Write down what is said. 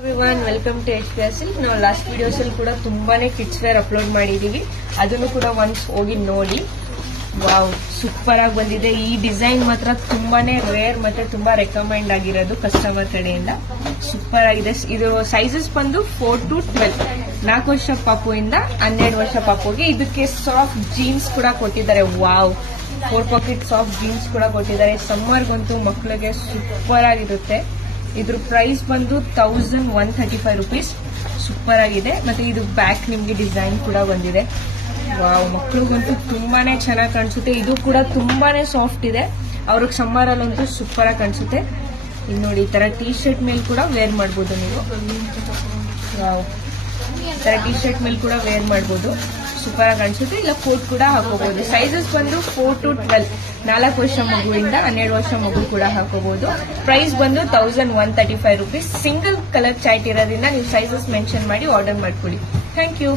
Everyone welcome to HPS. ನಾವು last videos ಅಲ್ಲಿ ಕೂಡ ತುಂಬಾನೇ ಕಿಡ್ಸ್ ವೇರ್ ಅಪ್ಲೋಡ್ ಮಾಡಿದೀವಿ, ಅದನ್ನು ಕೂಡ ಒನ್ಸ್ ಹೋಗಿ ನೋಡಿ. ವಾವ್, ಸೂಪರ್ ಆಗಿ ಬಂದಿದೆ. ಈ ಡಿಸೈನ್ ಮಾತ್ರ ತುಂಬಾನೇ ರೇರ್ ಮತ್ತೆ ತುಂಬಾ ರೆಕಮೆಂಡ್ ಆಗಿರೋದು ಕಸ್ಟಮರ್ ಕಡೆಯಿಂದ. ಸೂಪರ್ ಆಗಿದೆ. ಇದು ಸೈಜಸ್ ಬಂದು 4 to 12, 4 ವರ್ಷ ಪಾಪುಯಿಂದ 12 ವರ್ಷ ಪಾಪುಗೆ. ಇದಕ್ಕೆ ಸಾಫ್ಟ್ ಜೀನ್ಸ್ ಕೂಡ ಕೊಟ್ಟಿದ್ದಾರೆ. ವಾವ್, 4 ಪಾಕೆಟ್ ಸಾಫ್ಟ್ ಜೀನ್ಸ್ ಕೂಡ ಕೊಟ್ಟಿದ್ದಾರೆ. ಸಮ್ಮರ್ಗಂತೂ ಮಕ್ಕಳಿಗೆ ಸೂಪರ್ ಆಗಿರುತ್ತೆ. ಇದ್ರ ಪ್ರೈಸ್ ಬಂದು 1135 rupees. ಸೂಪರ್ ಆಗಿದೆ. ಮತ್ತೆ ಇದು ಬ್ಯಾಕ್ ನಿಮ್ಗೆ ಡಿಸೈನ್ ಕೂಡ ಬಂದಿದೆ. ವಾವ್, ಮಕ್ಳಿಗಂತೂ ತುಂಬಾನೇ ಚೆನ್ನಾಗಿ ಕಾಣಿಸುತ್ತೆ. ಇದು ಕೂಡ ತುಂಬಾನೇ ಸಾಫ್ಟ್ ಇದೆ. ಅವ್ರಿಗೆ ಸಮ್ಮರ್ ಅಲ್ಲಂತೂ ಸೂಪರ್ ಆಗಿ ಕಾಣಿಸುತ್ತೆ. ಇನ್ನು ನೋಡಿ, ಈ ತರ ಟೀ ಶರ್ಟ್ ಮೇಲೆ ಕೂಡ ವೇರ್ ಮಾಡಬಹುದು ನೀವು. ವಾವ್, ಈ ತರ ಟೀ ಶರ್ಟ್ ಮೇಲೆ ಕೂಡ ವೇರ್ ಮಾಡಬಹುದು. ಸೂಪರ್ ಆಗಿ ಕಾಣಿಸುತ್ತೆ. ಇಲ್ಲ ಕೋಟ್ ಕೂಡ ಹಾಕೋಬಹುದು. ಸೈಜಸ್ ಬಂದು 4 to 12, 4 ವರ್ಷ ಮಗುವಿಂದ 12 ವರ್ಷ ಮಗು ಕೂಡ ಹಾಕೋಬಹುದು. ಪ್ರೈಸ್ ಬಂದು 1135 rupees. ಸಿಂಗಲ್ ಕಲರ್ ಚಾರ್ಟ್ ಇರೋದ್ರಿಂದ ನೀವು ಸೈಜಸ್ ಮೆನ್ಷನ್ ಮಾಡಿ ಆರ್ಡರ್ ಮಾಡ್ಕೊಳ್ಳಿ. Thank you.